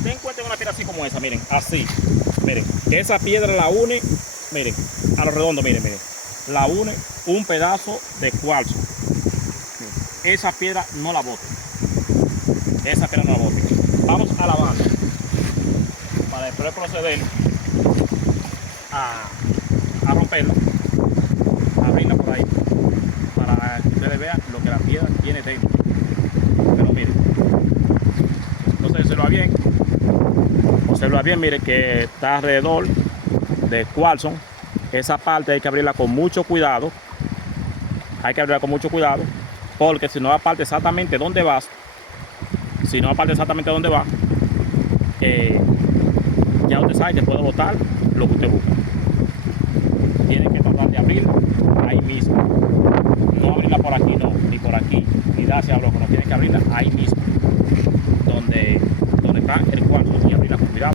Den cuenta de una piedra así como esa, miren, así. Miren, esa piedra la une, miren, a lo redondo, miren, la une un pedazo de cuarzo. Esa piedra no la boten. Esa piedra no la boten. Vamos a lavarla para después proceder a romperla, a abrirla por ahí, para que ustedes vean lo que la piedra tiene dentro. Pero miren, entonces observa bien, miren que está alrededor de cuarzo. Esa parte hay que abrirla con mucho cuidado. Hay que abrirla con mucho cuidado, porque si no aparte exactamente dónde vas, ya usted sabe que puede botar lo que usted busca. Tiene que tratar de abrirla ahí mismo. No abrirla por aquí, no, ni por aquí, ni darse a bloco, no, tiene que abrirla ahí mismo, donde está el cuarzo.